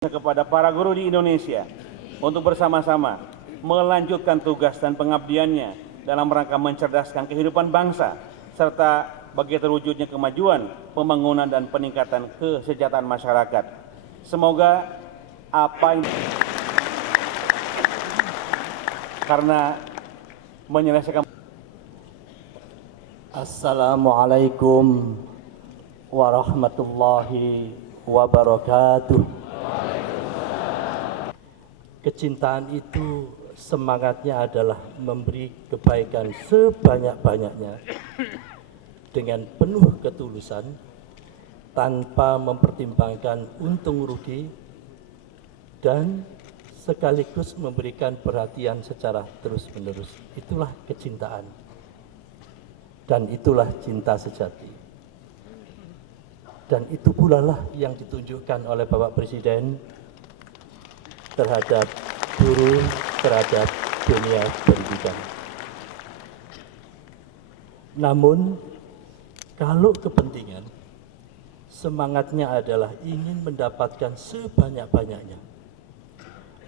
kepada para guru di Indonesia untuk bersama-sama melanjutkan tugas dan pengabdiannya dalam rangka mencerdaskan kehidupan bangsa serta bagi terwujudnya kemajuan, pembangunan dan peningkatan kesejahteraan masyarakat. Semoga apa yang karena menyelesaikan. Assalamualaikum warahmatullahi wabarakatuh. Kecintaan itu semangatnya adalah memberi kebaikan sebanyak-banyaknya dengan penuh ketulusan tanpa mempertimbangkan untung rugi dan sekaligus memberikan perhatian secara terus-menerus. Itulah kecintaan dan itulah cinta sejati. Dan itu pula lah yang ditunjukkan oleh Bapak Presiden terhadap guru, terhadap dunia pendidikan. Namun, kalau kepentingan, semangatnya adalah ingin mendapatkan sebanyak-banyaknya,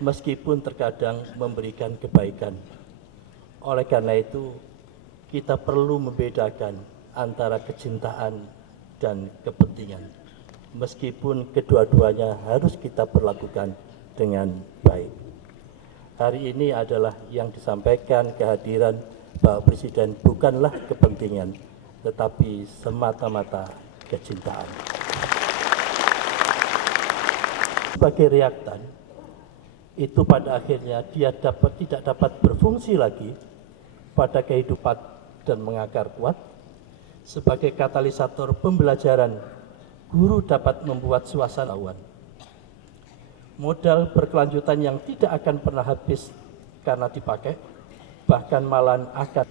meskipun terkadang memberikan kebaikan. Oleh karena itu, kita perlu membedakan antara kecintaan dan kepentingan, meskipun kedua-duanya harus kita perlakukan dengan baik. Hari ini adalah yang disampaikan kehadiran Bapak Presiden bukanlah kepentingan, tetapi semata-mata kecintaan. Sebagai reaktan, itu pada akhirnya dia tidak dapat berfungsi lagi pada kehidupan dan mengakar kuat. Sebagai katalisator pembelajaran, guru dapat membuat suasana awan. Modal berkelanjutan yang tidak akan pernah habis karena dipakai, bahkan malah akan.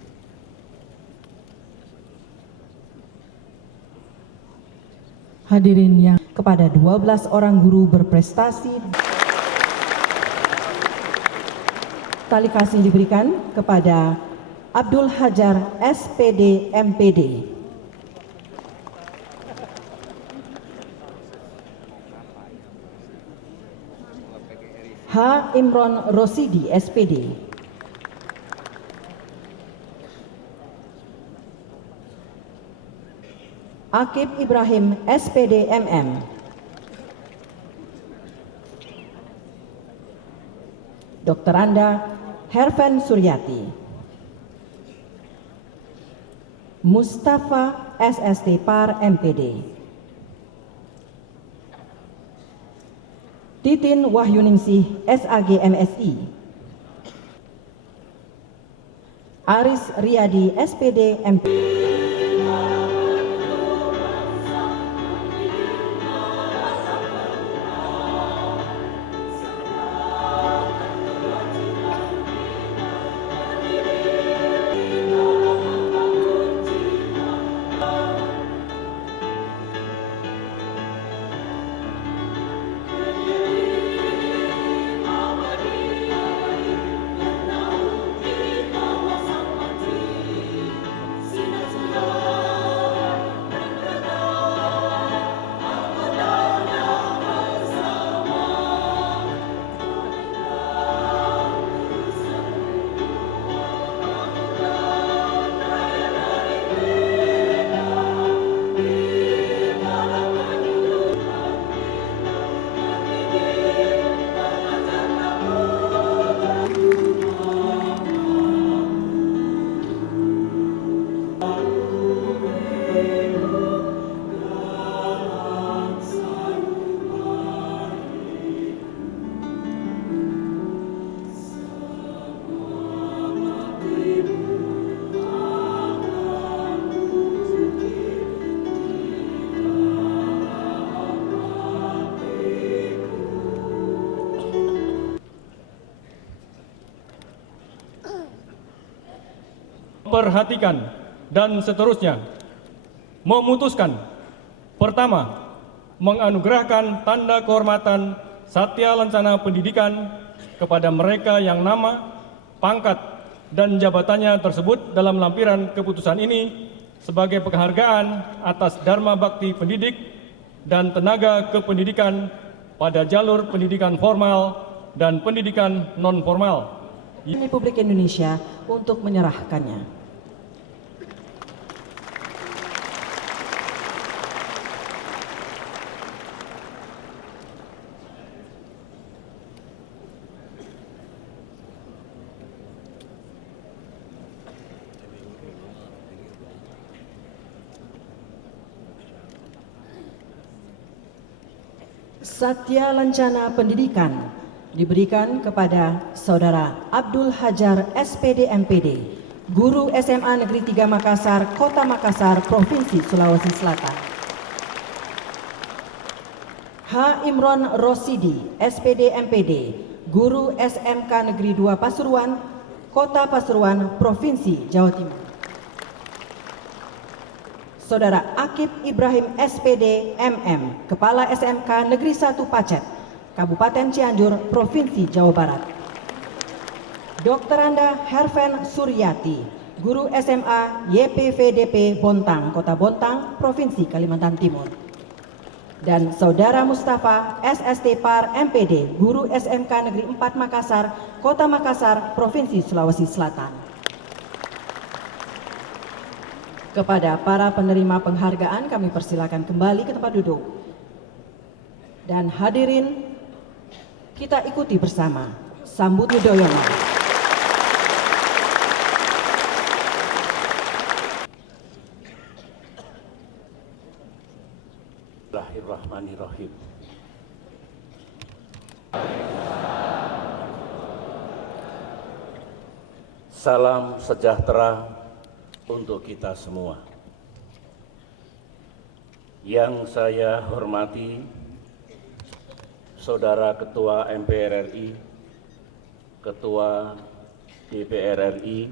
Hadirin yang kepada 12 orang guru berprestasi, tali kasih diberikan kepada Abdul Hajar SPD MPD, H. Imron Rosidi SPD, Akib Ibrahim SPD MM, Dr. Anda Herven Suryati, Mustafa SST Par MPD, Titin Wahyuningsih SAG MSI, Aris Riyadi SPD MPD. Perhatikan dan seterusnya memutuskan: pertama, menganugerahkan tanda kehormatan Satya Lancana Pendidikan kepada mereka yang nama, pangkat, dan jabatannya tersebut dalam lampiran keputusan ini sebagai penghargaan atas dharma bakti pendidik dan tenaga kependidikan pada jalur pendidikan formal dan pendidikan non-formal. Republik Indonesia untuk menyerahkannya. Satya Lancana Pendidikan diberikan kepada Saudara Abdul Hajar SPD MPD, Guru SMA Negeri 3 Makassar, Kota Makassar, Provinsi Sulawesi Selatan. H. Imron Rosidi, SPD MPD, Guru SMK Negeri 2 Pasuruan, Kota Pasuruan, Provinsi Jawa Timur. Saudara Akib Ibrahim SPD MM, Kepala SMK Negeri 1 Pacet, Kabupaten Cianjur, Provinsi Jawa Barat. Dr. Anda Herven Suryati, Guru SMA YPVDP Bontang, Kota Bontang, Provinsi Kalimantan Timur. Dan Saudara Mustafa SST Par MPD, Guru SMK Negeri 4 Makassar, Kota Makassar, Provinsi Sulawesi Selatan. Kepada para penerima penghargaan kami persilakan kembali ke tempat duduk. Dan hadirin, kita ikuti bersama Sambut Yudhoyono. Bismillahirrahmanirrahim. Salam sejahtera untuk kita semua. Yang saya hormati Saudara Ketua MPR RI, Ketua DPR RI,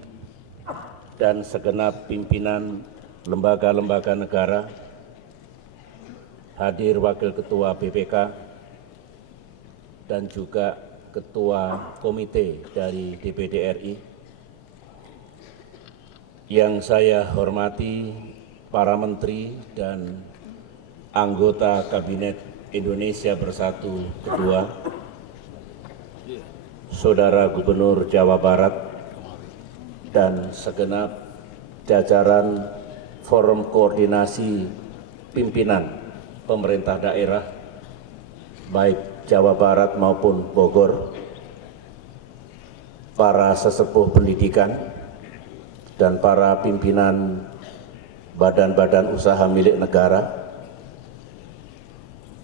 dan segenap pimpinan lembaga-lembaga negara, hadir Wakil Ketua BPK, dan juga Ketua Komite dari DPD RI. Yang saya hormati para menteri dan anggota Kabinet Indonesia Bersatu Kedua, Saudara Gubernur Jawa Barat, dan segenap jajaran Forum Koordinasi Pimpinan Pemerintah Daerah, baik Jawa Barat maupun Bogor, para sesepuh pendidikan, dan para pimpinan badan-badan usaha milik negara.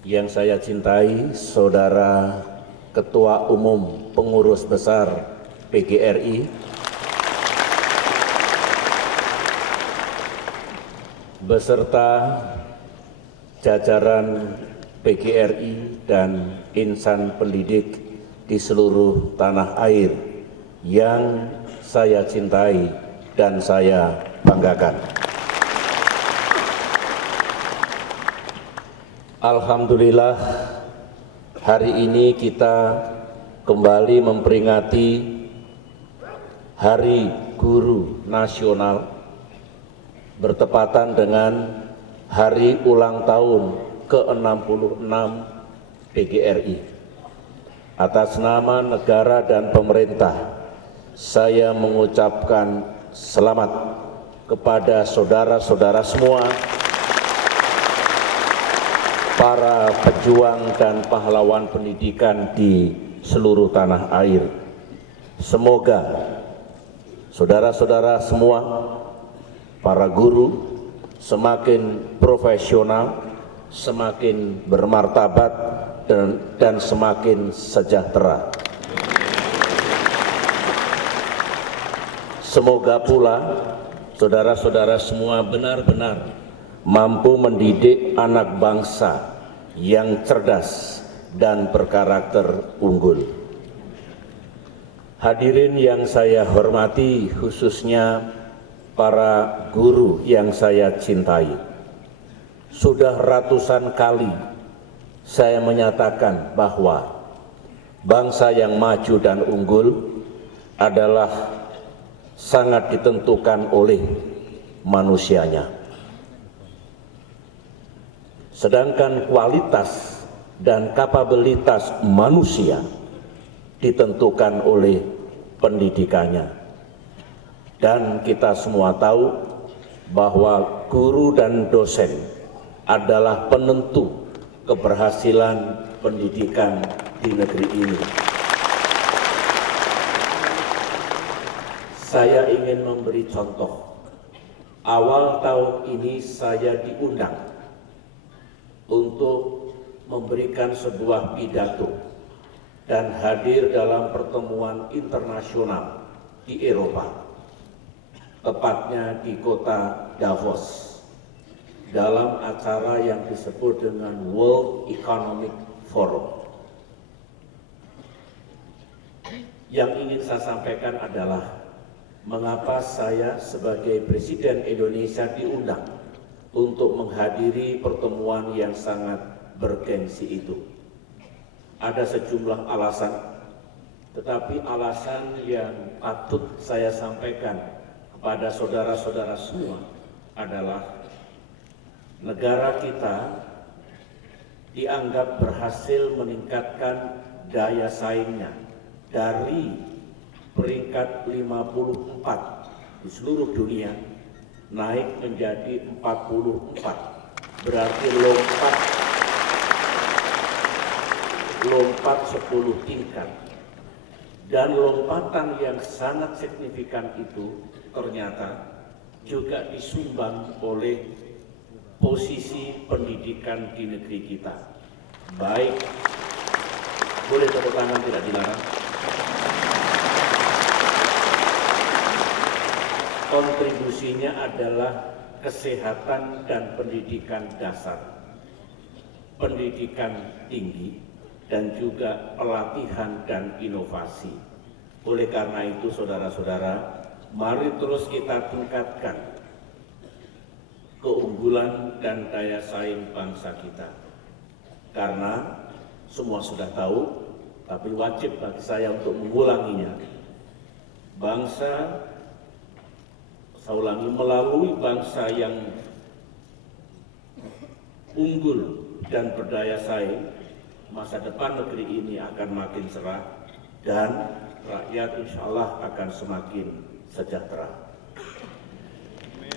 Yang saya cintai, Saudara Ketua Umum Pengurus Besar PGRI, beserta jajaran PGRI dan insan pendidik di seluruh tanah air yang saya cintai dan saya banggakan. Alhamdulillah, hari ini kita kembali memperingati Hari Guru Nasional bertepatan dengan Hari Ulang Tahun ke-66 PGRI. Atas nama negara dan pemerintah, saya mengucapkan selamat kepada saudara-saudara semua, para pejuang dan pahlawan pendidikan di seluruh tanah air. Semoga saudara-saudara semua, para guru, semakin profesional, semakin bermartabat, dan semakin sejahtera. Semoga pula saudara-saudara semua benar-benar mampu mendidik anak bangsa yang cerdas dan berkarakter unggul. Hadirin yang saya hormati, khususnya para guru yang saya cintai. Sudah ratusan kali saya menyatakan bahwa bangsa yang maju dan unggul adalah sangat ditentukan oleh manusianya. Sedangkan kualitas dan kapabilitas manusia ditentukan oleh pendidikannya. Dan kita semua tahu bahwa guru dan dosen adalah penentu keberhasilan pendidikan di negeri ini. Saya ingin memberi contoh. Awal tahun ini saya diundang untuk memberikan sebuah pidato dan hadir dalam pertemuan internasional di Eropa, tepatnya di kota Davos, dalam acara yang disebut dengan World Economic Forum. Yang ingin saya sampaikan adalah mengapa saya sebagai Presiden Indonesia diundang untuk menghadiri pertemuan yang sangat bergengsi itu. Ada sejumlah alasan, tetapi alasan yang patut saya sampaikan kepada saudara-saudara semua adalah negara kita dianggap berhasil meningkatkan daya saingnya dari peringkat 54 di seluruh dunia naik menjadi 44, berarti lompat 10 tingkat. Dan lompatan yang sangat signifikan itu ternyata juga disumbang oleh posisi pendidikan di negeri kita. Baik, boleh tepuk tangan tidak dilarang. Kontribusinya adalah kesehatan dan pendidikan dasar, pendidikan tinggi, dan juga pelatihan dan inovasi. Oleh karena itu, saudara-saudara, mari terus kita tingkatkan keunggulan dan daya saing bangsa kita. Karena semua sudah tahu, tapi wajib bagi saya untuk mengulanginya. Bangsa, saya ulangi, melalui bangsa yang unggul dan berdaya saing, masa depan negeri ini akan makin cerah dan rakyat insya Allah akan semakin sejahtera.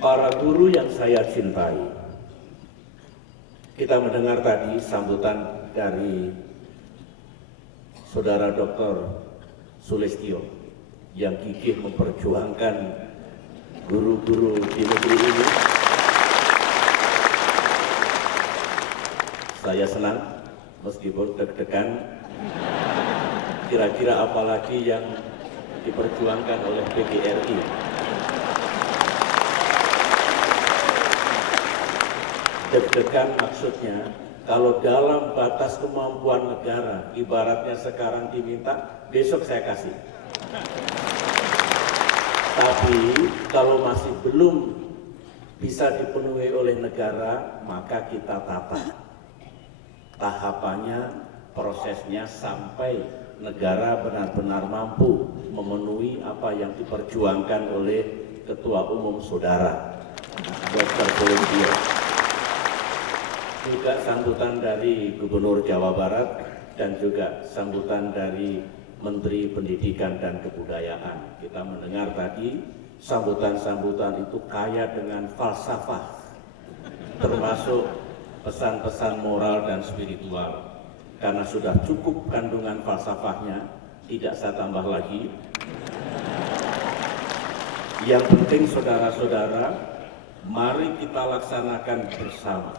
Para guru yang saya cintai, kita mendengar tadi sambutan dari Saudara Dr. Sulistyo yang gigih memperjuangkan guru-guru di negeri ini. Saya senang meskipun deg-degan, kira-kira apalagi yang diperjuangkan oleh PGRI. Deg-degan maksudnya, kalau dalam batas kemampuan negara, ibaratnya sekarang diminta, besok saya kasih. Tapi kalau masih belum bisa dipenuhi oleh negara, maka kita tata tahapannya, prosesnya sampai negara benar-benar mampu memenuhi apa yang diperjuangkan oleh Ketua Umum Saudara Dr. Sulistyo. Juga sambutan dari Gubernur Jawa Barat dan juga sambutan dari Menteri Pendidikan dan Kebudayaan. Kita mendengar tadi sambutan-sambutan itu kaya dengan falsafah, termasuk pesan-pesan moral dan spiritual. Karena sudah cukup kandungan falsafahnya, tidak saya tambah lagi. Yang penting saudara-saudara, mari kita laksanakan bersama.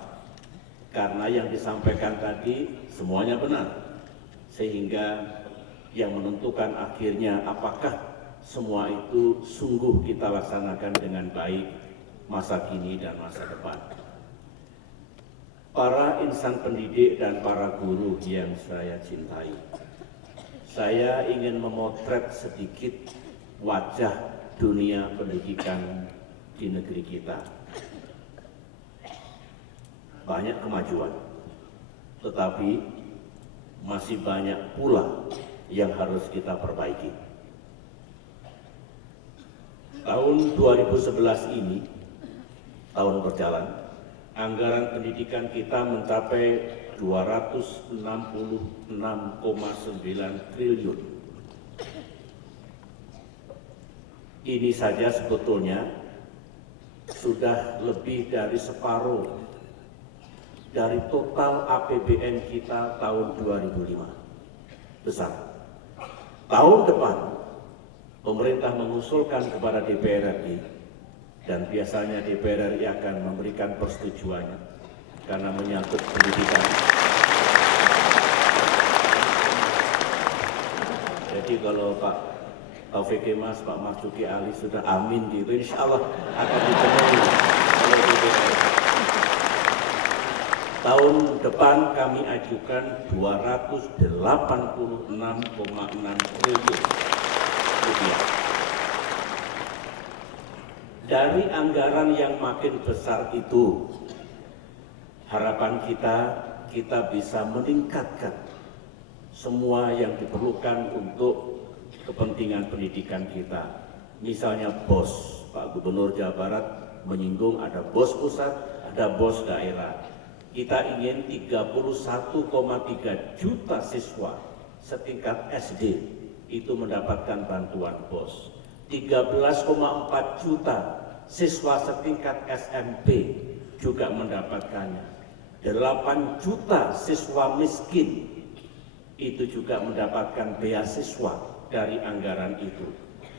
Karena yang disampaikan tadi semuanya benar. Sehingga yang menentukan akhirnya apakah semua itu sungguh kita laksanakan dengan baik masa kini dan masa depan. Para insan pendidik dan para guru yang saya cintai, saya ingin memotret sedikit wajah dunia pendidikan di negeri kita. Banyak kemajuan, tetapi masih banyak pula yang harus kita perbaiki. Tahun 2011 ini, tahun berjalan, anggaran pendidikan kita mencapai 266,9 triliun. Ini saja sebetulnya sudah lebih dari separuh dari total APBN kita tahun 2005. Besar. Tahun depan, pemerintah mengusulkan kepada DPR RI, dan biasanya DPR RI akan memberikan persetujuannya karena menyangkut pendidikan. Jadi kalau Pak Taufik Kemas, Pak Marzuki Ali sudah amin gitu, insya Allah akan dipenuhi oleh DPR. Tahun depan kami ajukan 286,6 triliun rupiah. Dari anggaran yang makin besar itu, harapan kita bisa meningkatkan semua yang diperlukan untuk kepentingan pendidikan kita. Misalnya BOS, Pak Gubernur Jawa Barat menyinggung ada BOS pusat, ada BOS daerah. Kita ingin 31,3 juta siswa setingkat SD itu mendapatkan bantuan BOS. 13,4 juta siswa setingkat SMP juga mendapatkannya. 8 juta siswa miskin itu juga mendapatkan beasiswa dari anggaran itu,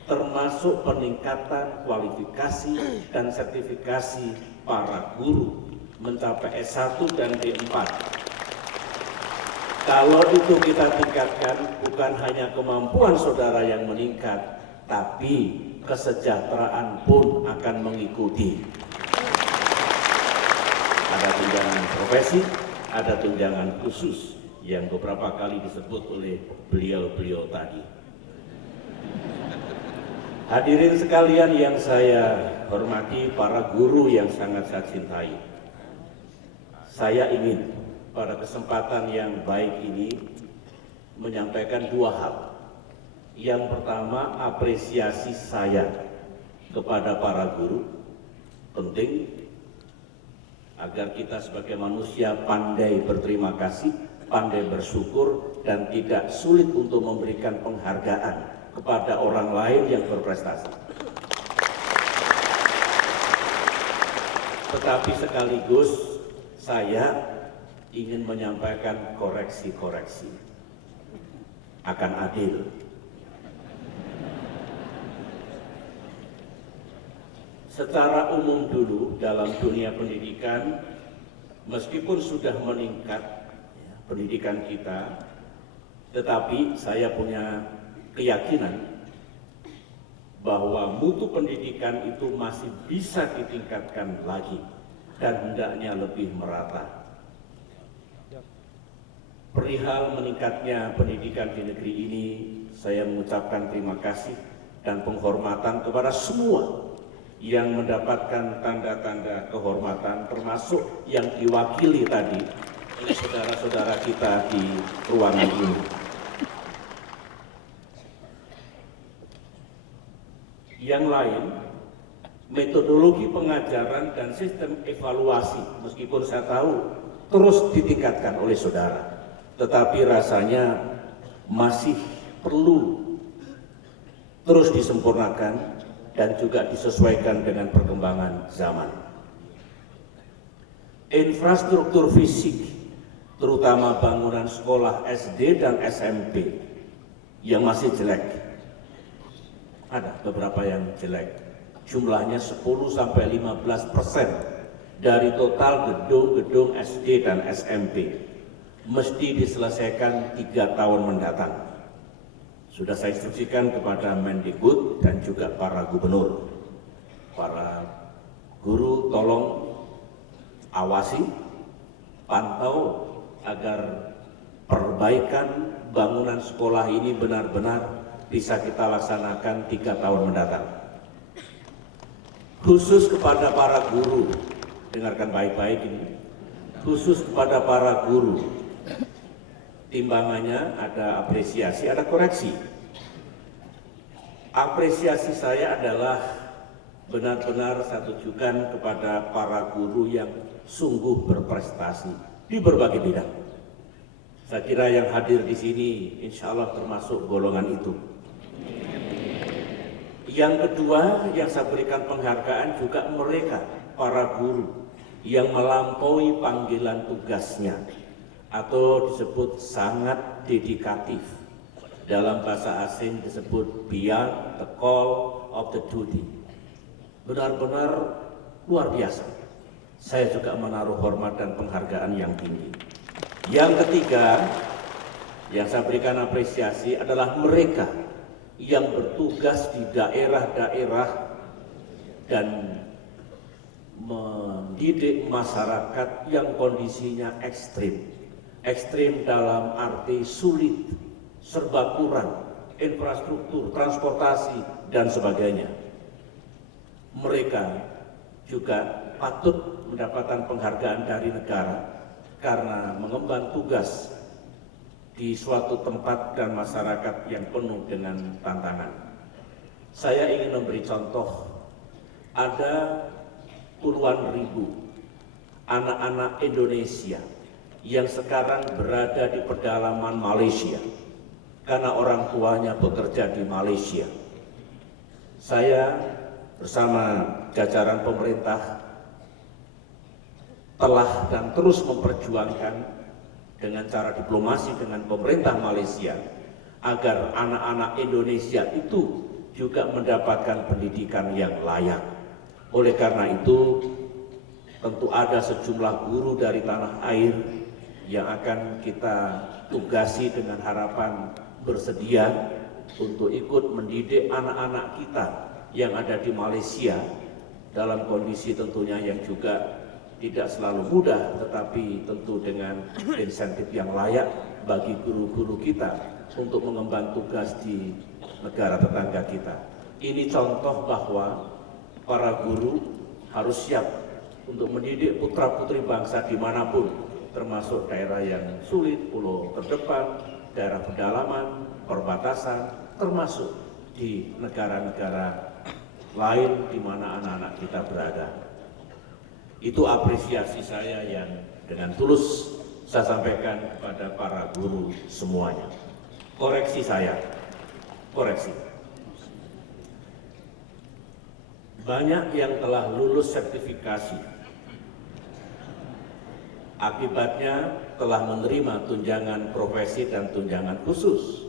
termasuk peningkatan kualifikasi dan sertifikasi para guru mencapai S1 dan D4. Kalau itu kita tingkatkan, bukan hanya kemampuan saudara yang meningkat, tapi kesejahteraan pun akan mengikuti. Ada tunjangan profesi, ada tunjangan khusus yang beberapa kali disebut oleh beliau-beliau tadi. Hadirin sekalian yang saya hormati, para guru yang sangat saya cintai, saya ingin pada kesempatan yang baik ini menyampaikan dua hal. Yang pertama, apresiasi saya kepada para guru. Penting agar kita sebagai manusia pandai berterima kasih, pandai bersyukur, dan tidak sulit untuk memberikan penghargaan kepada orang lain yang berprestasi. Tetapi sekaligus saya ingin menyampaikan koreksi-koreksi akan adil. Secara umum dulu dalam dunia pendidikan, meskipun sudah meningkat pendidikan kita, tetapi saya punya keyakinan bahwa mutu pendidikan itu masih bisa ditingkatkan lagi dan hendaknya lebih merata. Perihal meningkatnya pendidikan di negeri ini, saya mengucapkan terima kasih dan penghormatan kepada semua yang mendapatkan tanda-tanda kehormatan, termasuk yang diwakili tadi oleh saudara-saudara kita di ruangan ini. Yang lain, metodologi pengajaran dan sistem evaluasi, meskipun saya tahu terus ditingkatkan oleh saudara, tetapi rasanya masih perlu terus disempurnakan dan juga disesuaikan dengan perkembangan zaman. Infrastruktur fisik, terutama bangunan sekolah SD dan SMP yang masih jelek. Ada beberapa yang jelek, jumlahnya 10–15% dari total gedung-gedung SD dan SMP, mesti diselesaikan 3 tahun mendatang. Sudah saya instruksikan kepada Mendikbud dan juga para gubernur. Para guru tolong awasi, pantau agar perbaikan bangunan sekolah ini benar-benar bisa kita laksanakan 3 tahun mendatang. Khusus kepada para guru, dengarkan baik-baik ini, khusus kepada para guru, timbangannya ada apresiasi, ada koreksi. Apresiasi saya adalah benar-benar saya tujukan kepada para guru yang sungguh berprestasi di berbagai bidang. Saya kira yang hadir di sini insya Allah termasuk golongan itu. Yang kedua yang saya berikan penghargaan juga mereka, para guru yang melampaui panggilan tugasnya atau disebut sangat dedikatif. Dalam bahasa asing disebut beyond the call of the duty. Benar-benar luar biasa. Saya juga menaruh hormat dan penghargaan yang tinggi. Yang ketiga, yang saya berikan apresiasi adalah mereka yang bertugas di daerah-daerah dan mendidik masyarakat yang kondisinya ekstrim. Ekstrim dalam arti sulit, serba kurang, infrastruktur, transportasi, dan sebagainya. Mereka juga patut mendapatkan penghargaan dari negara karena mengemban tugas di suatu tempat dan masyarakat yang penuh dengan tantangan. Saya ingin memberi contoh, ada puluhan ribu anak-anak Indonesia yang sekarang berada di pedalaman Malaysia karena orang tuanya bekerja di Malaysia. Saya bersama jajaran pemerintah telah dan terus memperjuangkan dengan cara diplomasi dengan pemerintah Malaysia agar anak-anak Indonesia itu juga mendapatkan pendidikan yang layak. Oleh karena itu, tentu ada sejumlah guru dari tanah air yang akan kita tugasi dengan harapan bersedia untuk ikut mendidik anak-anak kita yang ada di Malaysia dalam kondisi tentunya yang juga tidak selalu mudah, tetapi tentu dengan insentif yang layak bagi guru-guru kita untuk mengemban tugas di negara tetangga kita. Ini contoh bahwa para guru harus siap untuk mendidik putra-putri bangsa dimanapun, termasuk daerah yang sulit, pulau terdepan, daerah pedalaman, perbatasan, termasuk di negara-negara lain di mana anak-anak kita berada. Itu apresiasi saya yang dengan tulus saya sampaikan kepada para guru semuanya. Koreksi saya, koreksi. Banyak yang telah lulus sertifikasi, akibatnya telah menerima tunjangan profesi dan tunjangan khusus.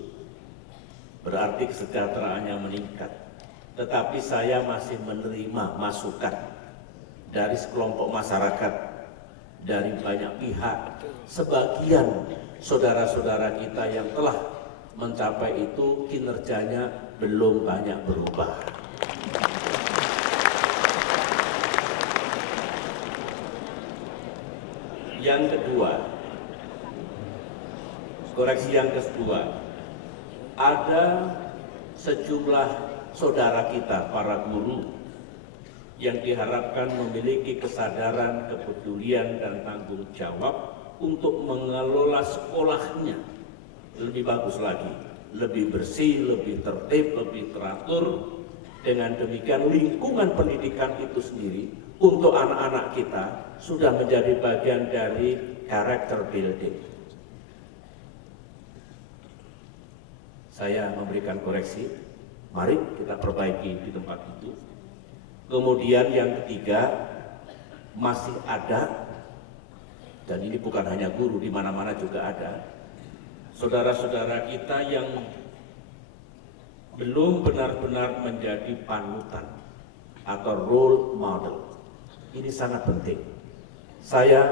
Berarti kesejahteraannya meningkat. Tetapi saya masih menerima masukan dari sekelompok masyarakat, dari banyak pihak, sebagian saudara-saudara kita yang telah mencapai itu kinerjanya belum banyak berubah. Yang kedua, koreksi yang kedua, ada sejumlah saudara kita, para guru, yang diharapkan memiliki kesadaran, kepedulian, dan tanggung jawab untuk mengelola sekolahnya lebih bagus lagi, lebih bersih, lebih tertib, lebih teratur. Dengan demikian lingkungan pendidikan itu sendiri untuk anak-anak kita sudah menjadi bagian dari character building. Saya memberikan koreksi, mari kita perbaiki di tempat itu. Kemudian yang ketiga, masih ada, dan ini bukan hanya guru, di mana-mana juga ada, saudara-saudara kita yang belum benar-benar menjadi panutan atau role model. Ini sangat penting. Saya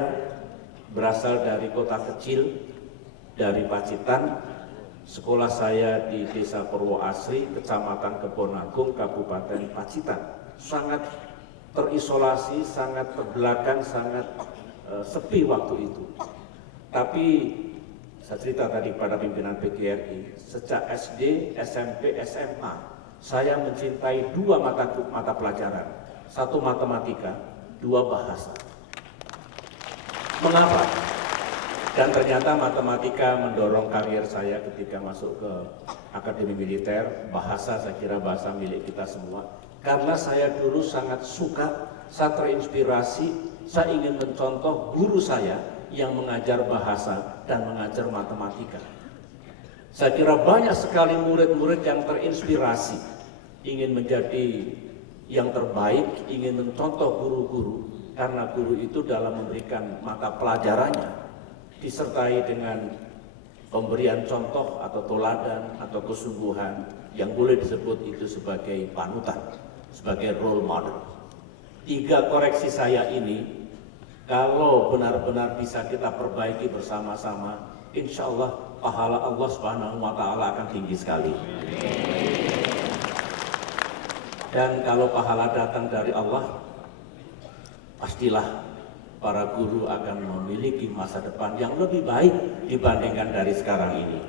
berasal dari kota kecil, dari Pacitan. Sekolah saya di Desa Purwoasri, Kecamatan Kebonagung, Kabupaten Pacitan. Sangat terisolasi, sangat terbelakang, sangat sepi waktu itu. Tapi saya cerita tadi pada pimpinan PGRI, sejak SD, SMP, SMA, saya mencintai dua mata pelajaran. Satu matematika, dua bahasa. Mengapa? Dan ternyata matematika mendorong karier saya ketika masuk ke Akademi Militer. Bahasa, saya kira bahasa milik kita semua. Karena saya dulu sangat suka, saya terinspirasi, saya ingin mencontoh guru saya yang mengajar bahasa dan mengajar matematika. Saya kira banyak sekali murid-murid yang terinspirasi, ingin menjadi yang terbaik, ingin mencontoh guru-guru, karena guru itu dalam memberikan mata pelajarannya disertai dengan pemberian contoh atau teladan atau kesungguhan yang boleh disebut itu sebagai panutan, sebagai role model. 3 koreksi saya ini, kalau benar-benar bisa kita perbaiki bersama-sama, insya Allah pahala Allah Subhanahu wa Ta'ala akan tinggi sekali. Dan kalau pahala datang dari Allah, pastilah para guru akan memiliki masa depan yang lebih baik dibandingkan dari sekarang ini.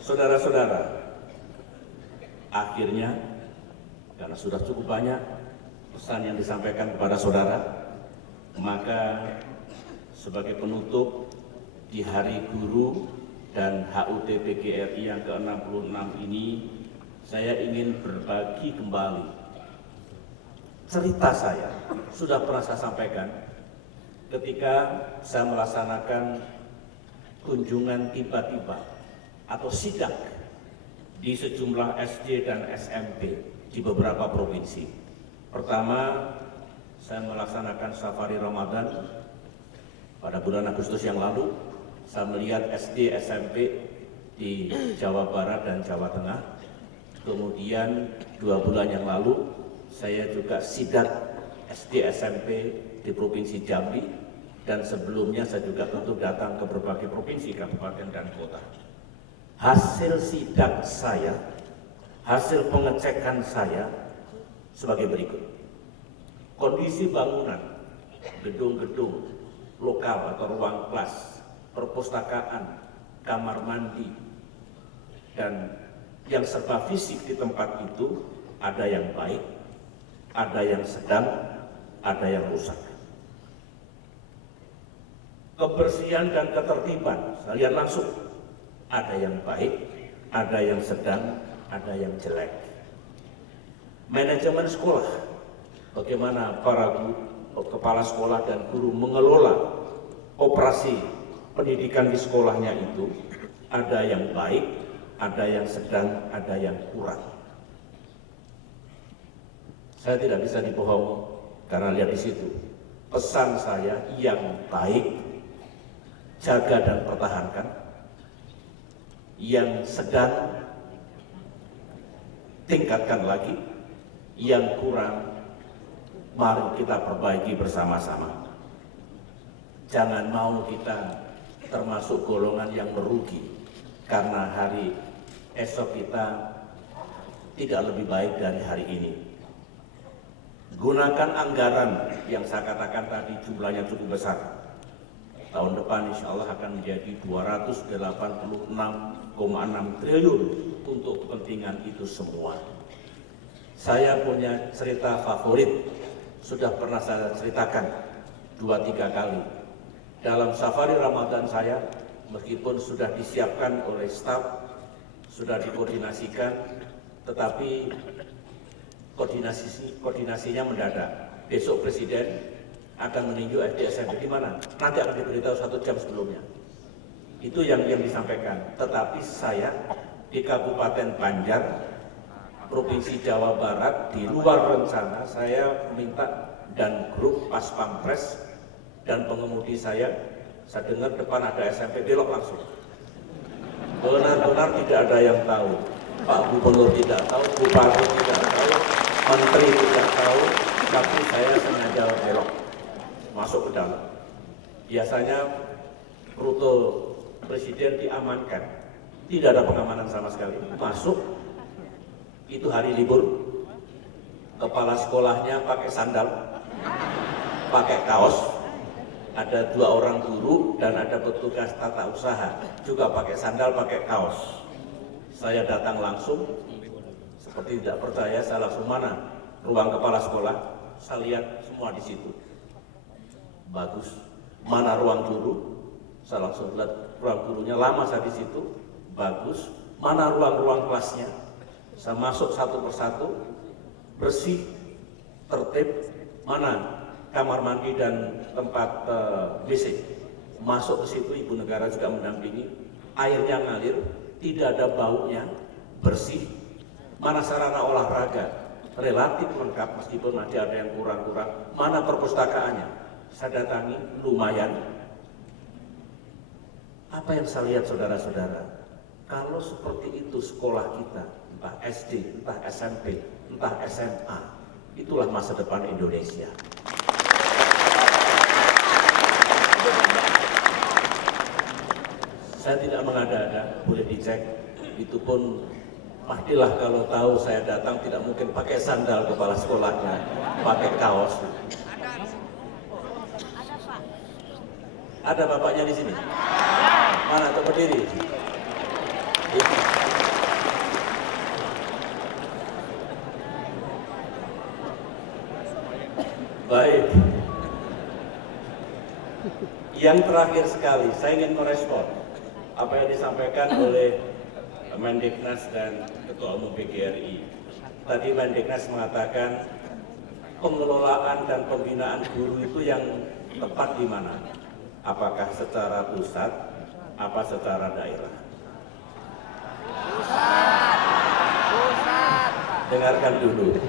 Saudara-saudara, akhirnya karena sudah cukup banyak pesan yang disampaikan kepada saudara, maka sebagai penutup di Hari Guru dan HUT PGRI yang ke-66 ini, saya ingin berbagi kembali cerita saya. Sudah pernah saya sampaikan ketika saya melaksanakan kunjungan tiba-tiba atau sidak di sejumlah SD dan SMP di beberapa provinsi. Pertama, saya melaksanakan safari Ramadan pada bulan Agustus yang lalu. Saya melihat SD, SMP di Jawa Barat dan Jawa Tengah. Kemudian 2 bulan yang lalu saya juga sidak SD, SMP di Provinsi Jambi, dan sebelumnya saya juga tentu datang ke berbagai provinsi, kabupaten dan kota. Hasil sidak saya, hasil pengecekan saya sebagai berikut. Kondisi bangunan, gedung-gedung lokal atau ruang kelas, perpustakaan, kamar mandi, dan yang serba fisik di tempat itu ada yang baik, ada yang sedang, ada yang rusak. Kebersihan dan ketertiban, saya lihat langsung, ada yang baik, ada yang sedang, ada yang jelek. Manajemen sekolah, bagaimana para guru, kepala sekolah dan guru mengelola operasi pendidikan di sekolahnya itu, ada yang baik, ada yang sedang, ada yang kurang. Saya tidak bisa dibohong karena lihat di situ. Pesan saya yang baik, jaga dan pertahankan. Yang sedang, tingkatkan lagi. Yang kurang, mari kita perbaiki bersama-sama. Jangan mau kita termasuk golongan yang merugi karena hari esok kita tidak lebih baik dari hari ini. Gunakan anggaran yang saya katakan tadi jumlahnya cukup besar. Tahun depan insya Allah akan menjadi 286,6 triliun untuk kepentingan itu semua. Saya punya cerita favorit, sudah pernah saya ceritakan 2-3 kali. Dalam safari Ramadan saya, meskipun sudah disiapkan oleh staf, sudah dikoordinasikan, tetapi koordinasinya mendadak. Besok Presiden akan meninjau SD SMP di mana? Nanti akan diberitahu 1 jam sebelumnya. Itu yang disampaikan. Tetapi saya di Kabupaten Banjar, Provinsi Jawa Barat, di luar rencana saya minta dan grup Pas Pampres dan pengemudi saya dengar depan ada SMP, belok langsung. Benar-benar tidak ada yang tahu. Pak Gubernur tidak tahu, Bupati tidak tahu, Menteri tidak tahu, tapi saya sengaja belok masuk ke dalam. Biasanya rute Presiden diamankan, tidak ada pengamanan sama sekali. Masuk, itu hari libur, kepala sekolahnya pakai sandal, pakai kaos, ada 2 orang guru dan ada petugas tata usaha juga pakai sandal, pakai kaos. Saya datang langsung, seperti tidak percaya, saya langsung mana ruang kepala sekolah, saya lihat semua di situ. Bagus. Mana ruang guru? Saya langsung lihat ruang gurunya, lama saya di situ. Bagus. Mana ruang-ruang kelasnya? Saya masuk satu persatu, bersih, tertib. Mana kamar mandi dan tempat WC? masuk ke situ, ibu negara juga mendampingi, airnya ngalir, tidak ada baunya, bersih. Mana sarana olahraga, relatif lengkap meskipun masih ada yang kurang-kurang. Mana perpustakaannya, saya datangi, lumayan. Apa yang saya lihat saudara-saudara, kalau seperti itu sekolah kita, entah SD, entah SMP, entah SMA, itulah masa depan Indonesia. Saya tidak mengada-ada, boleh dicek. Itu pun pastilah kalau tahu saya datang tidak mungkin pakai sandal kepala sekolahnya, pakai kaos. Ada bapaknya di sini? Mana tuh berdiri? Baik. Yang terakhir sekali, saya ingin merespon apa yang disampaikan oleh Mendiknas dan Ketua Umum PGRI. Tadi Mendiknas mengatakan pengelolaan dan pembinaan guru itu yang tepat di mana? Apakah secara pusat, apa secara daerah? Pusat. Dengarkan dulu.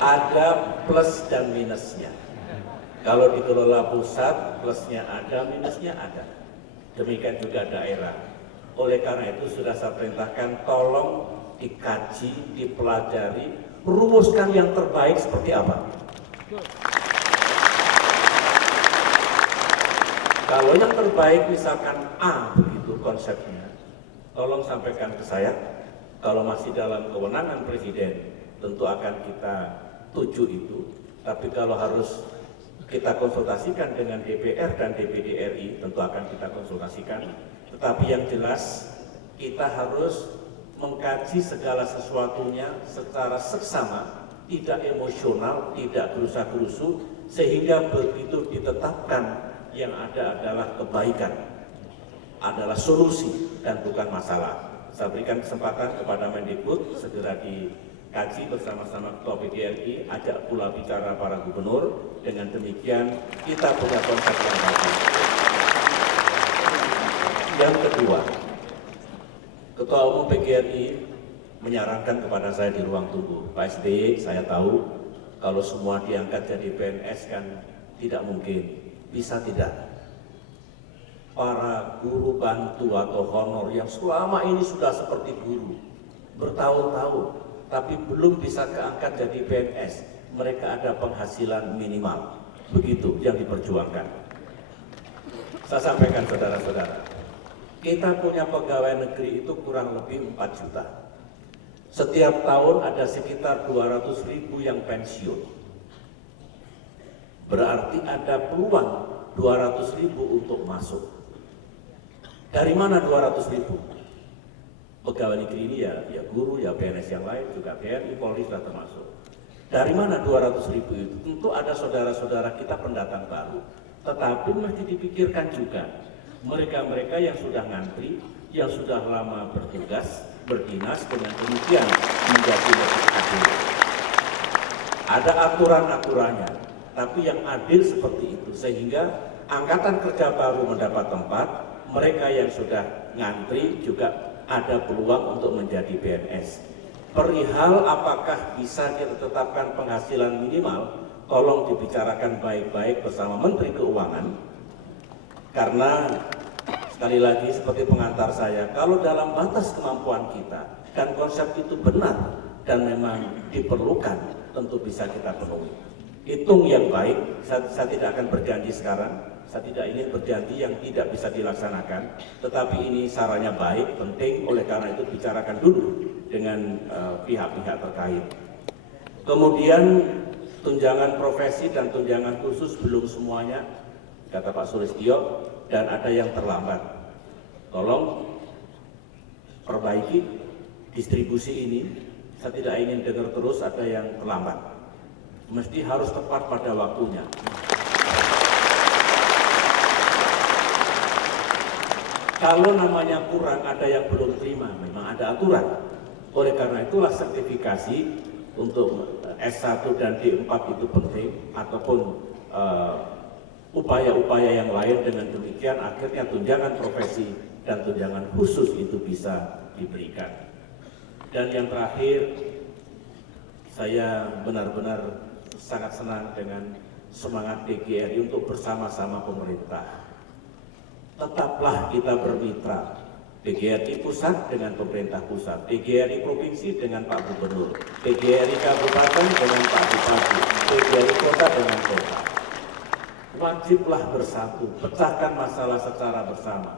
Ada plus dan minusnya. Kalau dikelola pusat, plusnya ada, minusnya ada. Demikian juga daerah. Oleh karena itu sudah saya perintahkan, tolong dikaji, dipelajari, rumuskan yang terbaik seperti apa. Kalau yang terbaik misalkan A begitu konsepnya, tolong sampaikan ke saya. Kalau masih dalam kewenangan Presiden, tentu akan kita tuju itu. Tapi kalau harus kita konsultasikan dengan DPR dan DPD RI, tentu akan kita konsultasikan. Tetapi yang jelas, kita harus mengkaji segala sesuatunya secara seksama, tidak emosional, tidak gerusa-gerusu, sehingga begitu ditetapkan yang ada adalah kebaikan, adalah solusi dan bukan masalah. Saya berikan kesempatan kepada Mendikbud segera dikaji bersama-sama Ketua PGRI, ajak pula bicara para gubernur. Dengan demikian kita punya konsep yang bagus. Yang kedua, Ketua Umum PGRI menyarankan kepada saya di ruang tunggu, Pak SBY, saya tahu kalau semua diangkat jadi PNS kan tidak mungkin. Bisa tidak? Para guru bantu atau honor yang selama ini sudah seperti guru, bertahun-tahun, tapi belum bisa keangkat jadi PNS, mereka ada penghasilan minimal. Begitu yang diperjuangkan. Saya sampaikan saudara-saudara, kita punya pegawai negeri itu kurang lebih 4 juta. Setiap tahun ada sekitar 200.000 yang pensiun. Berarti ada peluang 200.000 untuk masuk. Dari mana 200.000? Pegawai negeri ini ya guru, ya PNS yang lain, juga TNI, Polri sudah termasuk. Dari mana 200.000 itu? Tentu ada saudara-saudara kita pendatang baru. Tetapi mesti dipikirkan juga mereka-mereka yang sudah ngantri, yang sudah lama bertugas, berdinas, dengan demikian menjadi lebih adil. Ada aturan-aturannya, tapi yang adil seperti itu, sehingga angkatan kerja baru mendapat tempat, mereka yang sudah ngantri juga ada peluang untuk menjadi PNS. Perihal apakah bisa kita tetapkan penghasilan minimal, tolong dibicarakan baik-baik bersama Menteri Keuangan, karena sekali lagi seperti pengantar saya, kalau dalam batas kemampuan kita dan konsep itu benar dan memang diperlukan, tentu bisa kita penuhi. Hitung yang baik, saya tidak akan berjanji sekarang, saya tidak ingin berjanji yang tidak bisa dilaksanakan, tetapi ini sarannya baik, penting, oleh karena itu bicarakan dulu dengan pihak-pihak terkait. Kemudian tunjangan profesi dan tunjangan khusus belum semuanya, kata Pak Sulistyo, dan ada yang terlambat. Tolong perbaiki distribusi ini, saya tidak ingin dengar terus ada yang terlambat. Mesti harus tepat pada waktunya. Kalau namanya kurang, ada yang belum terima, memang ada aturan. Oleh karena itulah sertifikasi untuk S1 dan D4 itu penting, ataupun upaya-upaya yang lain. Dengan demikian akhirnya tunjangan profesi dan tunjangan khusus itu bisa diberikan. Dan yang terakhir, saya benar-benar sangat senang dengan semangat PGRI untuk bersama-sama pemerintah. Tetaplah kita bermitra, PGRI pusat dengan pemerintah pusat, PGRI provinsi dengan Pak Gubernur, PGRI kabupaten dengan Pak Bupati, PGRI kota dengan kota. Wajiblah bersatu, pecahkan masalah secara bersama.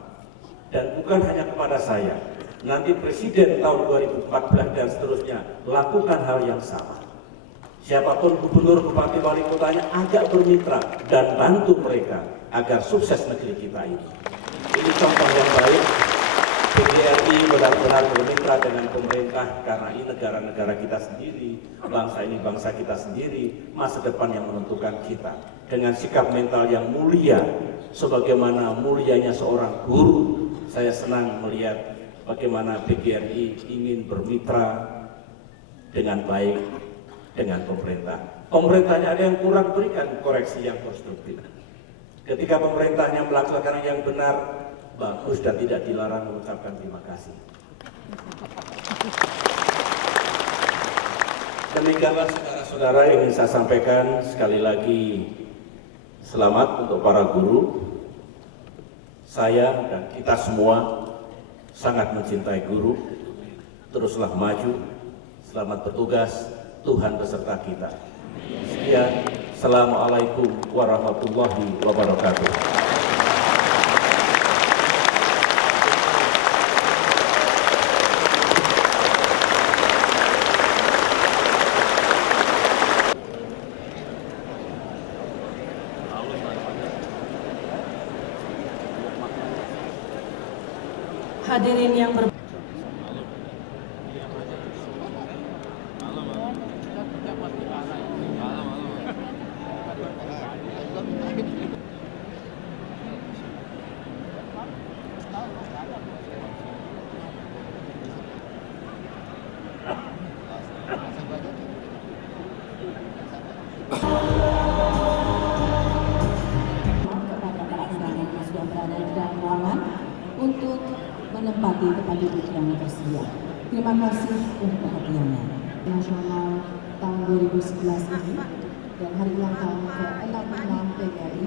Dan bukan hanya kepada saya, nanti Presiden tahun 2014 dan seterusnya lakukan hal yang sama. Siapapun gubernur, bupati, wali kotanya agak bermitra dan bantu mereka agar sukses negeri kita ini. Ini contoh yang baik. PGRI benar-benar bermitra dengan pemerintah karena ini negara-negara kita sendiri, bangsa ini bangsa kita sendiri, masa depan yang menentukan kita. Dengan sikap mental yang mulia, sebagaimana mulianya seorang guru, saya senang melihat bagaimana PGRI ingin bermitra dengan baik dengan pemerintah. Pemerintahnya ada yang kurang, berikan koreksi yang konstruktif. Ketika pemerintahnya melaksanakan yang benar, bagus dan tidak dilarang mengucapkan terima kasih. Demikianlah saudara-saudara yang ingin saya sampaikan. Sekali lagi selamat untuk para guru. Saya dan kita semua sangat mencintai guru. Teruslah maju, selamat bertugas, Tuhan beserta kita. Sekian, Assalamualaikum warahmatullahi wabarakatuh. Hadirin yang untuk menempati tempat duduk yang tersedia. Terima kasih untuk perhatiannya. Nasional tahun 2011 ini dan hari ulang tahun ke-66 PGRI.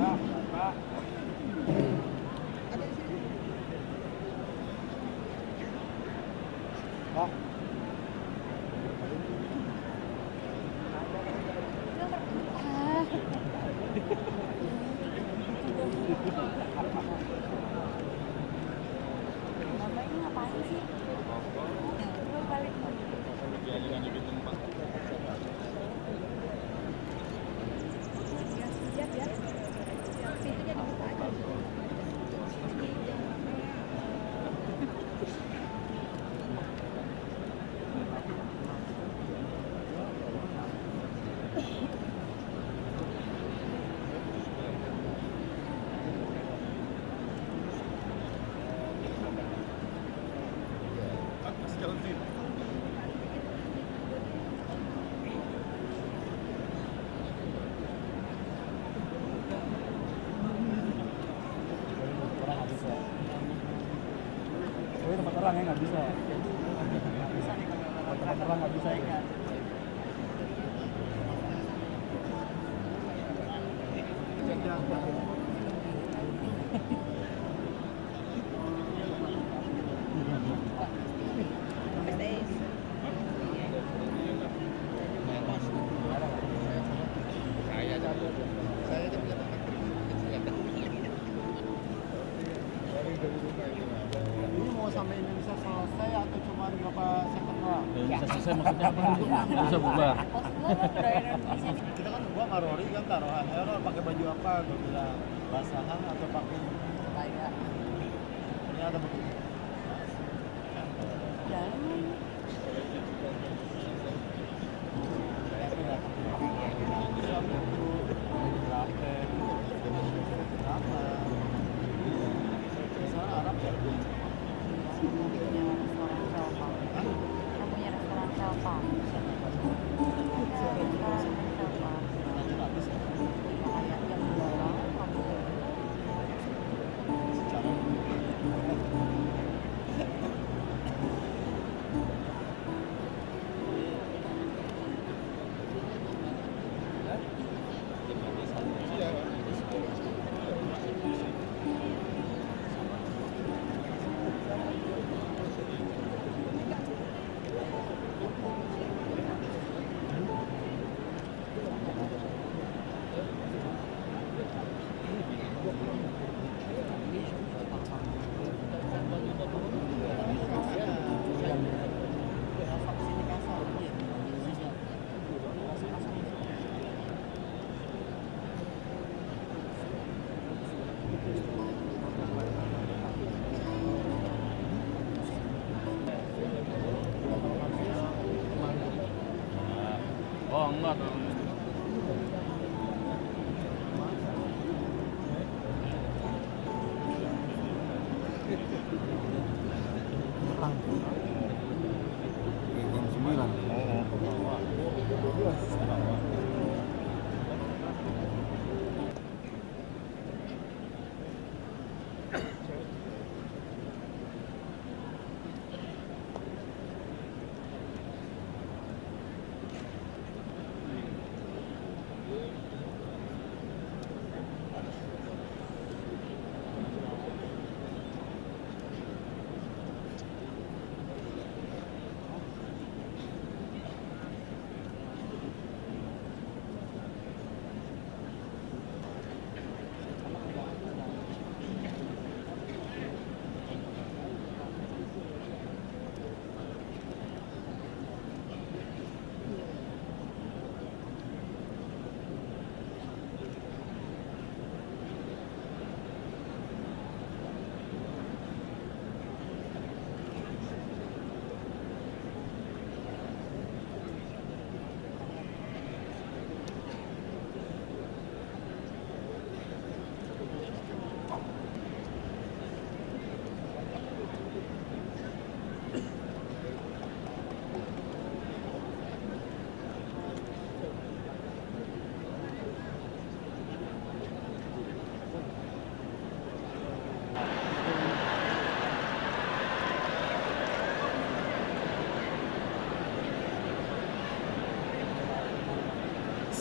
Nggak bisa. Terang nggak bisa. Ini mau sampai Indonesia selesai atau cuma berapa second doang? Indonesia selesai maksudnya apa? Bisa bubar. Kita kan gua karori kan taruhan. Error pakai baju apa? Gua bilang basahan atau pakai kayak. Ini ada begitu. enggak.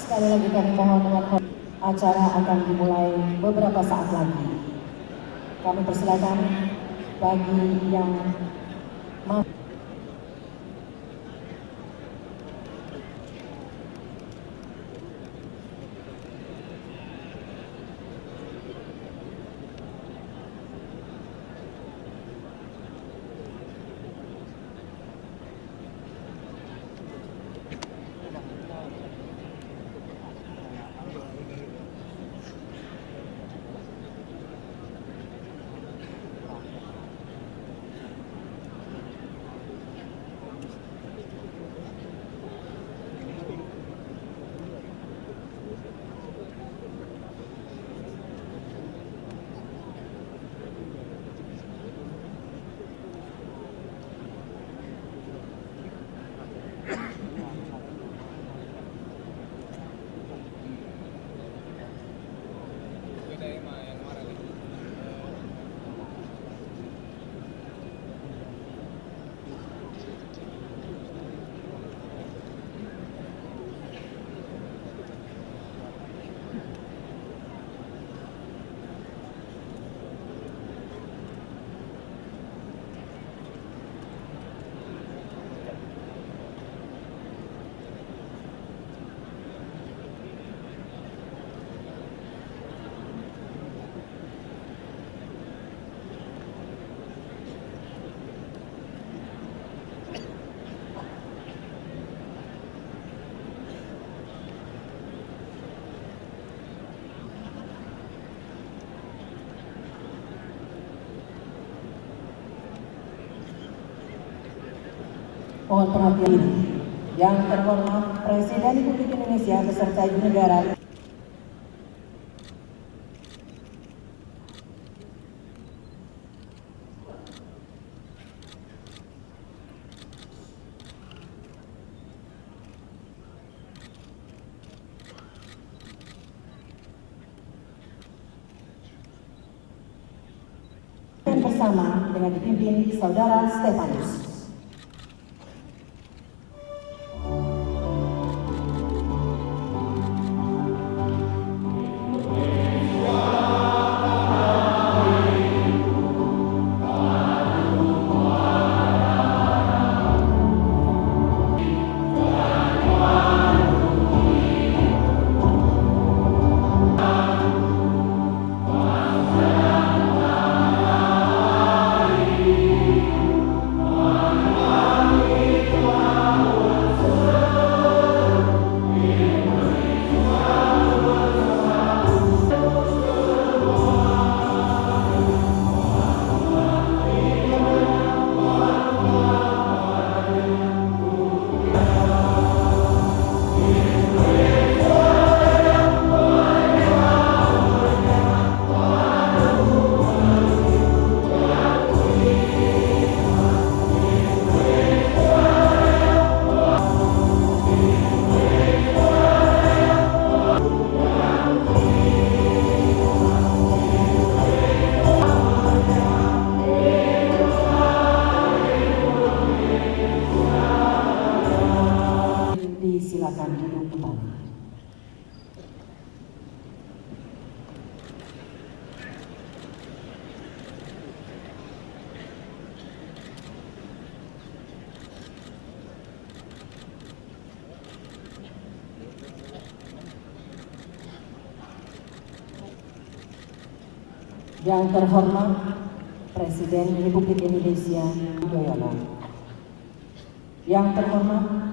Sekali lagi kami mohon dengan hormat, acara akan dimulai beberapa saat lagi. Kami persilakan bagi yang mau. Mohon perhatian yang terhormat Presiden Republik Indonesia beserta Ibu Negara. Dan bersama dengan dipimpin Saudara Stefanus. Silakan duduk kembali. Yang terhormat Presiden Republik Indonesia Yudhoyono. Yang terhormat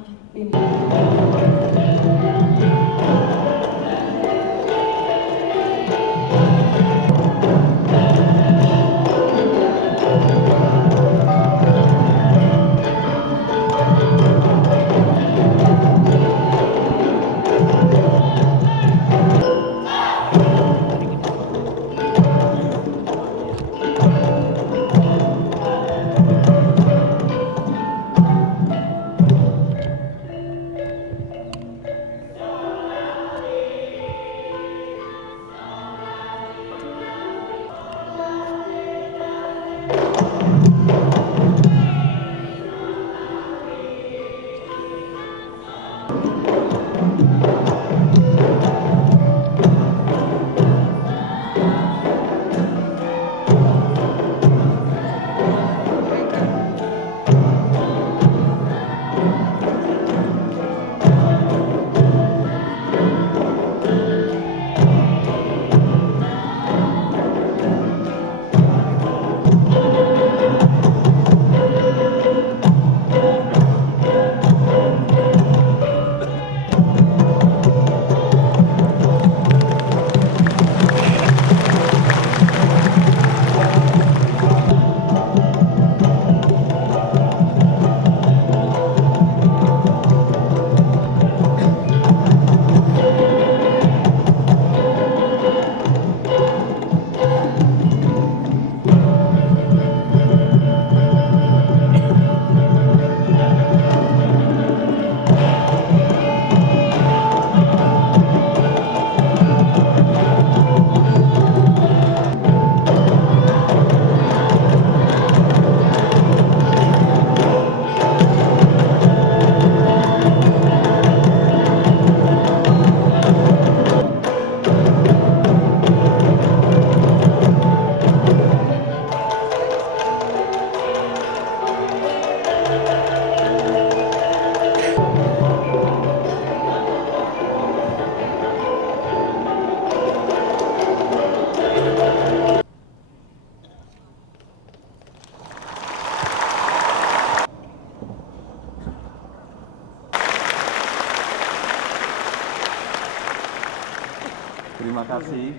Terima kasih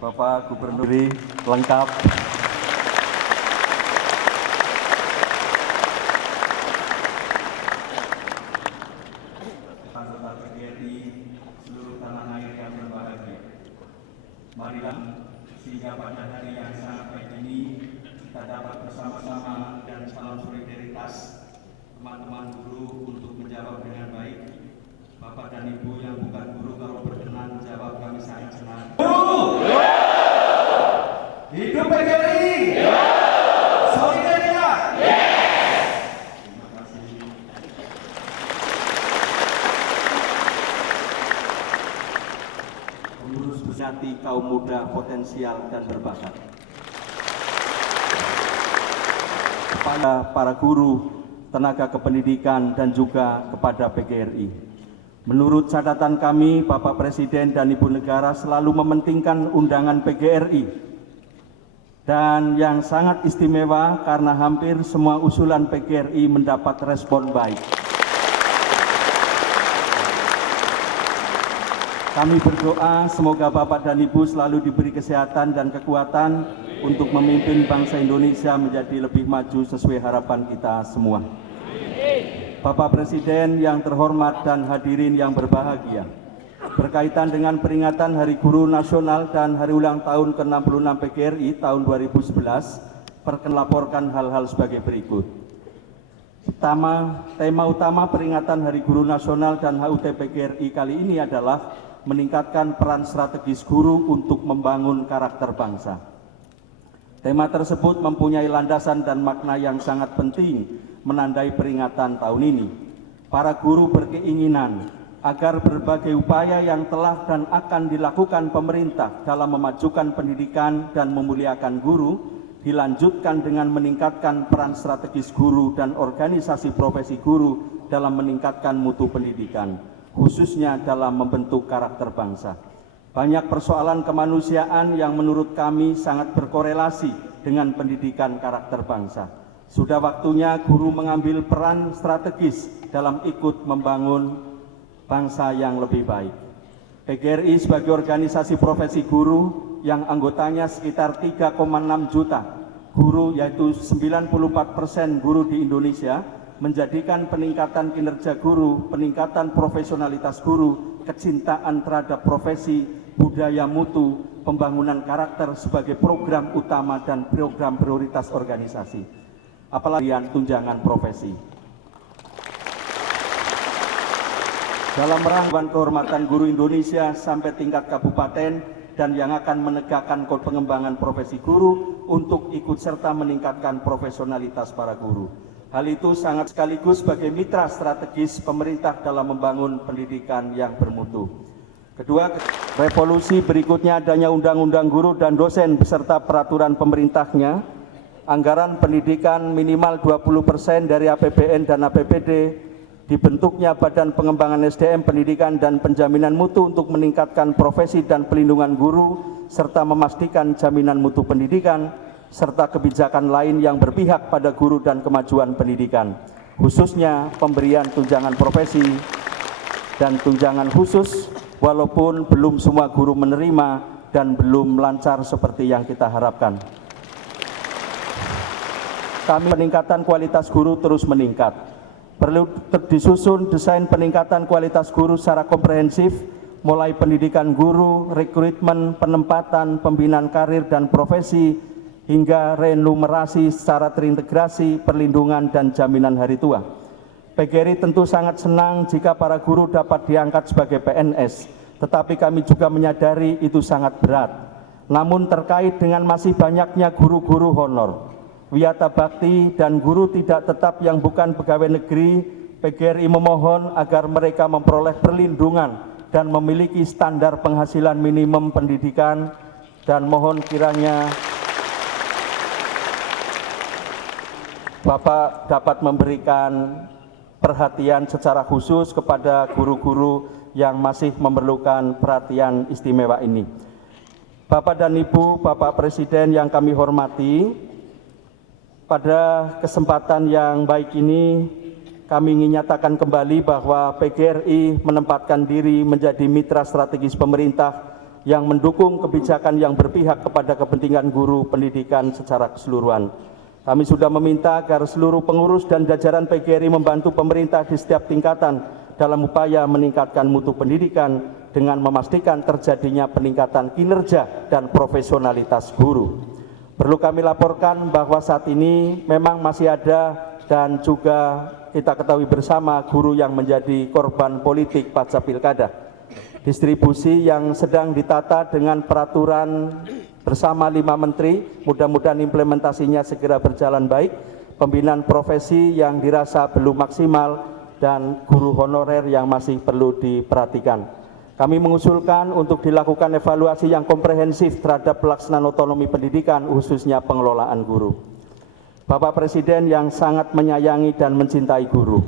Bapak Gubernur lengkap. Anggota PGRI seluruh tanah air yang berbahagia. Marilah sehingga pada hari yang sangat baik ini kita dapat bersama-sama dan salam solidaritas teman-teman guru untuk menjawab dengan baik. Bapak dan Ibu yang bukan guru kalau berkenan jawab kami sangat senang. Hidup PGRI! Solidaritas! Terima kasih. Pengurus besati kaum muda potensial dan berbakat. Kepada para guru, tenaga kependidikan dan juga kepada PGRI. Menurut catatan kami, Bapak Presiden dan Ibu Negara selalu mementingkan undangan PGRI. Dan yang sangat istimewa karena hampir semua usulan PGRI mendapat respon baik. Kami berdoa semoga Bapak dan Ibu selalu diberi kesehatan dan kekuatan untuk memimpin bangsa Indonesia menjadi lebih maju sesuai harapan kita semua. Bapak Presiden yang terhormat dan hadirin yang berbahagia, berkaitan dengan peringatan Hari Guru Nasional dan Hari Ulang Tahun ke-66 PGRI tahun 2011, perkenalkan hal-hal sebagai berikut. Tema utama peringatan Hari Guru Nasional dan HUT PGRI kali ini adalah meningkatkan peran strategis guru untuk membangun karakter bangsa. Tema tersebut mempunyai landasan dan makna yang sangat penting menandai peringatan tahun ini. Para guru berkeinginan agar berbagai upaya yang telah dan akan dilakukan pemerintah dalam memajukan pendidikan dan memuliakan guru dilanjutkan dengan meningkatkan peran strategis guru dan organisasi profesi guru dalam meningkatkan mutu pendidikan, khususnya dalam membentuk karakter bangsa. Banyak persoalan kemanusiaan yang menurut kami sangat berkorelasi dengan pendidikan karakter bangsa. Sudah waktunya guru mengambil peran strategis dalam ikut membangun bangsa yang lebih baik. PGRI sebagai organisasi profesi guru yang anggotanya sekitar 3,6 juta guru, yaitu 94% guru di Indonesia, menjadikan peningkatan kinerja guru, peningkatan profesionalitas guru, kecintaan terhadap profesi, budaya mutu, pembangunan karakter sebagai program utama dan program prioritas organisasi. Apalagi tunjangan profesi. Dalam rangka kehormatan guru Indonesia sampai tingkat kabupaten dan yang akan menegakkan pengembangan profesi guru untuk ikut serta meningkatkan profesionalitas para guru. Hal itu sangat sekaligus sebagai mitra strategis pemerintah dalam membangun pendidikan yang bermutu. Kedua, revolusi berikutnya adanya undang-undang guru dan dosen beserta peraturan pemerintahnya, anggaran pendidikan minimal 20% dari APBN dan APBD, dibentuknya Badan Pengembangan SDM Pendidikan dan Penjaminan Mutu untuk meningkatkan profesi dan pelindungan guru, serta memastikan jaminan mutu pendidikan, serta kebijakan lain yang berpihak pada guru dan kemajuan pendidikan, khususnya pemberian tunjangan profesi dan tunjangan khusus, walaupun belum semua guru menerima dan belum lancar seperti yang kita harapkan. Kami peningkatan kualitas guru terus meningkat. Perlu disusun desain peningkatan kualitas guru secara komprehensif, mulai pendidikan guru, rekrutmen, penempatan, pembinaan karir dan profesi, hingga renumerasi secara terintegrasi, perlindungan dan jaminan hari tua. PGRI tentu sangat senang jika para guru dapat diangkat sebagai PNS, tetapi kami juga menyadari itu sangat berat. Namun terkait dengan masih banyaknya guru-guru honor, wiyata bakti dan guru tidak tetap yang bukan pegawai negeri, PGRI memohon agar mereka memperoleh perlindungan dan memiliki standar penghasilan minimum pendidikan, dan mohon kiranya Bapak dapat memberikan perhatian secara khusus kepada guru-guru yang masih memerlukan perhatian istimewa ini. Bapak dan Ibu, Bapak Presiden yang kami hormati, pada kesempatan yang baik ini, kami ingin nyatakan kembali bahwa PGRI menempatkan diri menjadi mitra strategis pemerintah yang mendukung kebijakan yang berpihak kepada kepentingan guru pendidikan secara keseluruhan. Kami sudah meminta agar seluruh pengurus dan jajaran PGRI membantu pemerintah di setiap tingkatan dalam upaya meningkatkan mutu pendidikan dengan memastikan terjadinya peningkatan kinerja dan profesionalitas guru. Perlu kami laporkan bahwa saat ini memang masih ada dan juga kita ketahui bersama guru yang menjadi korban politik pasca pilkada. Distribusi yang sedang ditata dengan peraturan bersama 5 menteri, mudah-mudahan implementasinya segera berjalan baik, pembinaan profesi yang dirasa belum maksimal, dan guru honorer yang masih perlu diperhatikan. Kami mengusulkan untuk dilakukan evaluasi yang komprehensif terhadap pelaksanaan otonomi pendidikan, khususnya pengelolaan guru. Bapak Presiden yang sangat menyayangi dan mencintai guru,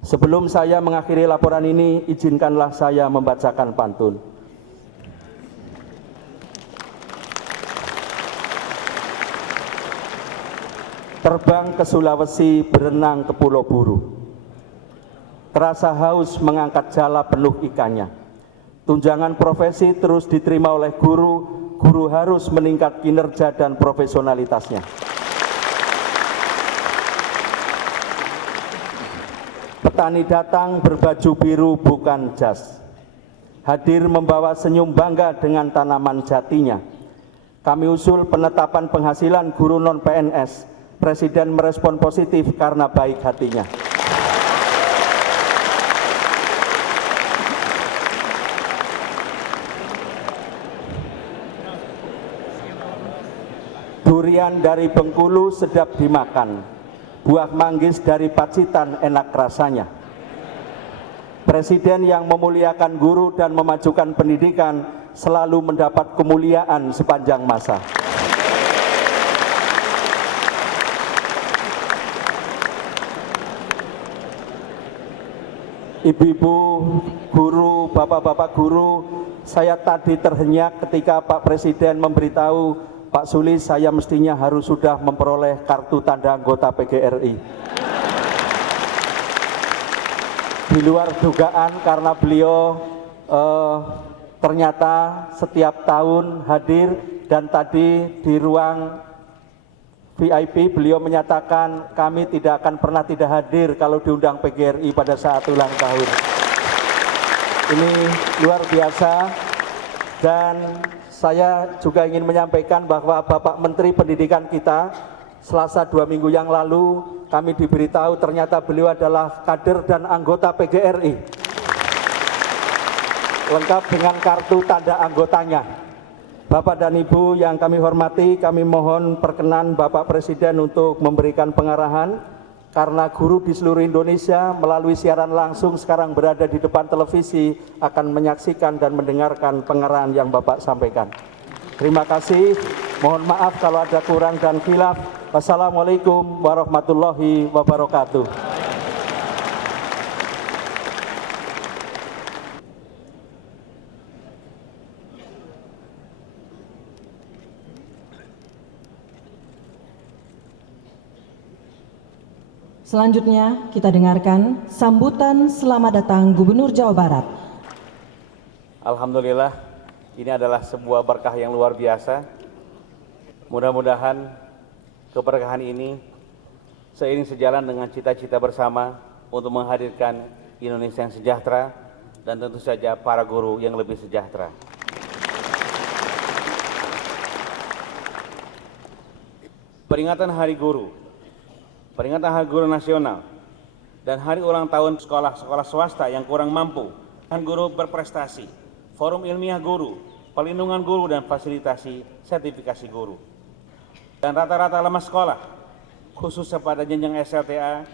sebelum saya mengakhiri laporan ini, izinkanlah saya membacakan pantun. Terbang ke Sulawesi, berenang ke Pulau Buru. Terasa haus mengangkat jala penuh ikannya. Tunjangan profesi terus diterima oleh guru, guru harus meningkat kinerja dan profesionalitasnya. Petani datang berbaju biru bukan jas. Hadir membawa senyum bangga dengan tanaman jatinya. Kami usul penetapan penghasilan guru non-PNS. Presiden merespon positif karena baik hatinya. Durian dari Bengkulu sedap dimakan, buah manggis dari Pacitan enak rasanya. Presiden yang memuliakan guru dan memajukan pendidikan selalu mendapat kemuliaan sepanjang masa. Ibu-ibu guru, bapak-bapak guru, saya tadi terhenyak ketika Pak Presiden memberitahu Pak Suli saya mestinya harus sudah memperoleh kartu tanda anggota PGRI. Di luar dugaan karena beliau ternyata setiap tahun hadir, dan tadi di ruang VIP beliau menyatakan kami tidak akan pernah tidak hadir kalau diundang PGRI pada saat ulang tahun. Ini luar biasa, dan saya juga ingin menyampaikan bahwa Bapak Menteri Pendidikan kita Selasa 2 minggu yang lalu kami diberitahu ternyata beliau adalah kader dan anggota PGRI, lengkap dengan kartu tanda anggotanya. Bapak dan Ibu yang kami hormati, kami mohon perkenan Bapak Presiden untuk memberikan pengarahan, karena guru di seluruh Indonesia melalui siaran langsung sekarang berada di depan televisi akan menyaksikan dan mendengarkan pengarahan yang Bapak sampaikan. Terima kasih, mohon maaf kalau ada kurang dan khilaf. Wassalamualaikum warahmatullahi wabarakatuh. Selanjutnya kita dengarkan sambutan selamat datang Gubernur Jawa Barat. Alhamdulillah, ini adalah sebuah berkah yang luar biasa. Mudah-mudahan keberkahan ini seiring sejalan dengan cita-cita bersama untuk menghadirkan Indonesia yang sejahtera dan tentu saja para guru yang lebih sejahtera. Peringatan Hari Guru, peringatan Hari Guru Nasional, dan hari ulang tahun sekolah-sekolah swasta yang kurang mampu, dan guru berprestasi, forum ilmiah guru, pelindungan guru dan fasilitasi sertifikasi guru. Dan rata-rata lama sekolah, khususnya pada jenjang SLTA,